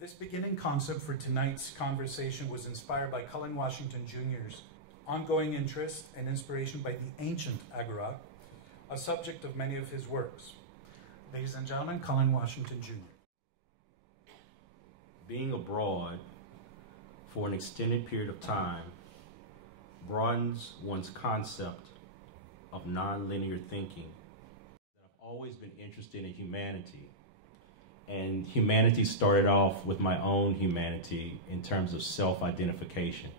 This beginning concept for tonight's conversation was inspired by Cullen Washington Jr.'s ongoing interest and inspiration by the ancient Agora, a subject of many of his works. Ladies and gentlemen, Cullen Washington Jr. Being abroad for an extended period of time broadens one's concept of non-linear thinking. I've always been interested in humanity. And humanity started off with my own humanity in terms of self-identification.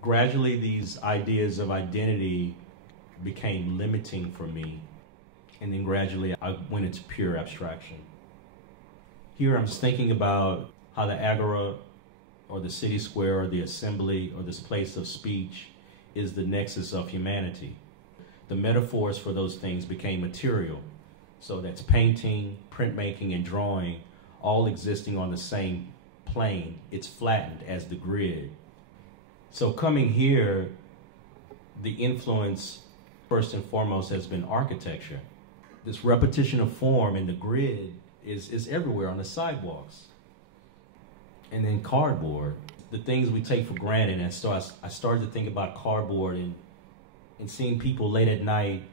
Gradually, these ideas of identity became limiting for me. And then gradually, I went into pure abstraction. Here, I'm just thinking about how the Agora, or the city square, or the assembly, or this place of speech is the nexus of humanity. The metaphors for those things became material. So that's painting, printmaking, and drawing, all existing on the same plane. It's flattened as the grid. So coming here, the influence, first and foremost, has been architecture. This repetition of form in the grid is everywhere on the sidewalks. And then cardboard, the things we take for granted. And so I started to think about cardboard and seeing people late at night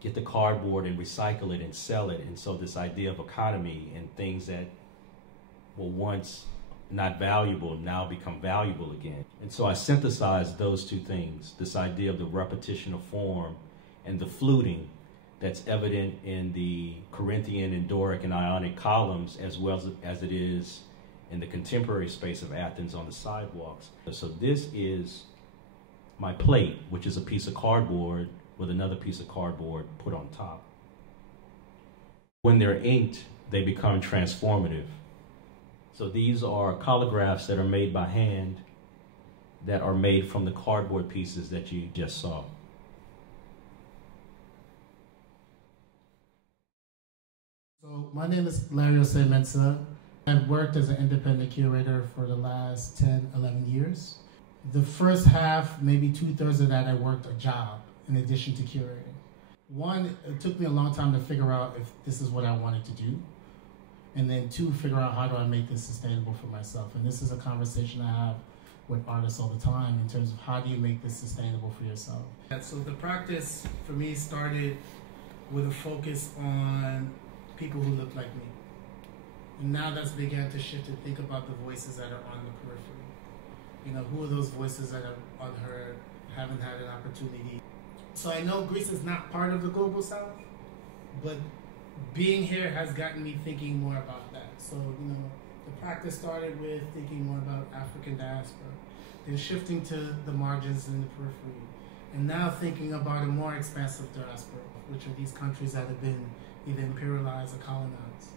get the cardboard and recycle it and sell it. And so this idea of economy and things that were once not valuable now become valuable again. And so I synthesized those two things, this idea of the repetition of form and the fluting that's evident in the Corinthian and Doric and Ionic columns, as well as it is in the contemporary space of Athens on the sidewalks. So this is my plate, which is a piece of cardboard with another piece of cardboard put on top. When they're inked, they become transformative. So these are collagraphs that are made by hand that are made from the cardboard pieces that you just saw. So my name is Ossei-Mensah. I've worked as an independent curator for the last 10, 11 years. The first half, maybe 2/3 of that, I worked a job in addition to curating. One, it took me a long time to figure out if this is what I wanted to do. And then two, figure out how do I make this sustainable for myself. And this is a conversation I have with artists all the time in terms of how do you make this sustainable for yourself. So the practice for me started with a focus on people who look like me. And now that's began to shift to think about the voices that are on the periphery. You know, who are those voices that are unheard, haven't had an opportunity. So I know Greece is not part of the global south, but being here has gotten me thinking more about that. So, you know, the practice started with thinking more about African diaspora, then shifting to the margins and the periphery, and now thinking about a more expansive diaspora, which are these countries that have been either imperialized or colonized.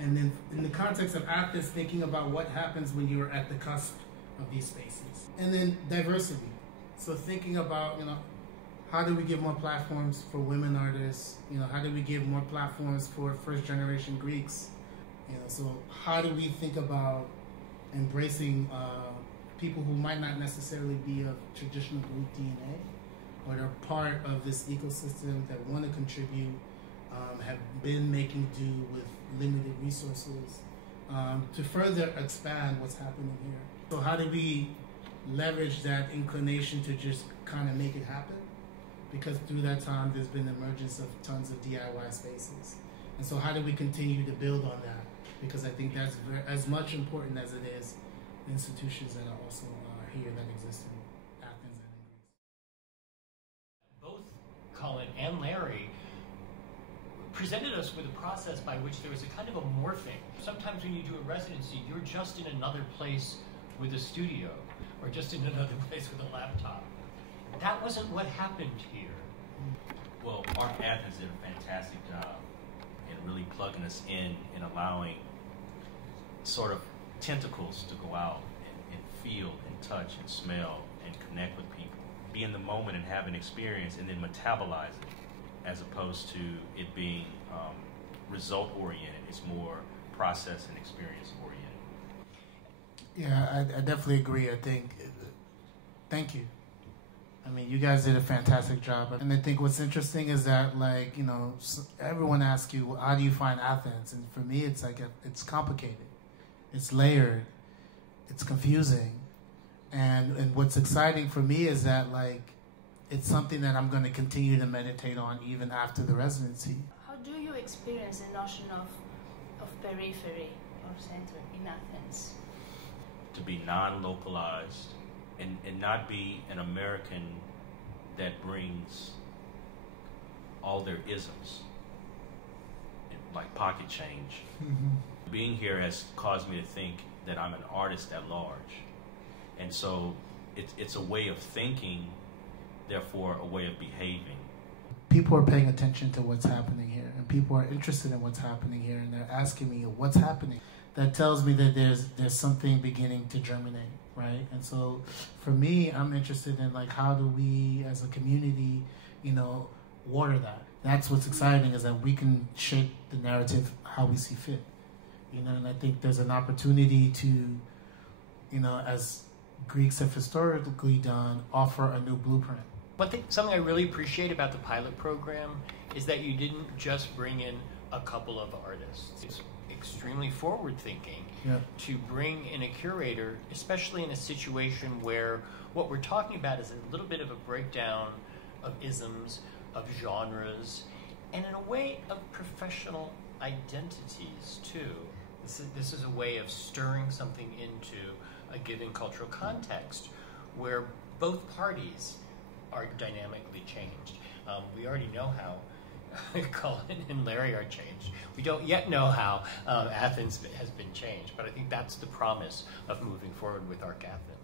And then in the context of Athens, thinking about what happens when you're at the cusp of these spaces. And then diversity. So thinking about, you know, how do we give more platforms for women artists? You know, how do we give more platforms for first generation Greeks? You know, so how do we think about embracing people who might not necessarily be of traditional group DNA, or they're part of this ecosystem that want to contribute, have been making do with limited resources, to further expand what's happening here. So how do we leverage that inclination to just kind of make it happen? Because through that time, there's been the emergence of tons of DIY spaces. And so how do we continue to build on that? Because I think that's as much important as it is institutions that are also here that exist in Athens and in Greece. Both Cullen and Larry presented us with a process by which there was a kind of a morphing. Sometimes when you do a residency, you're just in another place with a studio, or just in another place with a laptop. That wasn't what happened here. Well, ARCAthens did a fantastic job in really plugging us in and allowing sort of tentacles to go out and feel and touch and smell and connect with people. Be in the moment and have an experience and then metabolize it, as opposed to it being result-oriented. It's more process and experience-oriented. Yeah, I definitely agree. I think, thank you. I mean, you guys did a fantastic job. And I think what's interesting is that, like, you know, everyone asks you, how do you find Athens? And for me, it's like, it's complicated. it's layered, it's confusing. And what's exciting for me is that, like, it's something that I'm going to continue to meditate on even after the residency. How do you experience the notion of periphery or center in Athens? To be non-localized and not be an American that brings all their isms, like pocket change. Mm-hmm. Being here has caused me to think that I'm an artist at large. And so it's a way of thinking, therefore a way of behaving. People are paying attention to what's happening here, and people are interested in what's happening here, and they're asking me what's happening. That tells me that there's something beginning to germinate, right? And so for me, I'm interested in, like, how do we as a community, water that? That's what's exciting, is that we can shape the narrative how we see fit. And I think there's an opportunity to, as Greeks have historically done, offer a new blueprint. Something I really appreciate about the pilot program is that you didn't just bring in a couple of artists. It's extremely forward-thinking to bring in a curator, especially in a situation where what we're talking about is a little bit of a breakdown of isms, of genres, and in a way of professional identities too. This is a way of stirring something into a given cultural context where both parties are dynamically changed. We already know how Cullen and Larry are changed. We don't yet know how Athens has been changed, but I think that's the promise of moving forward with ARCAthens.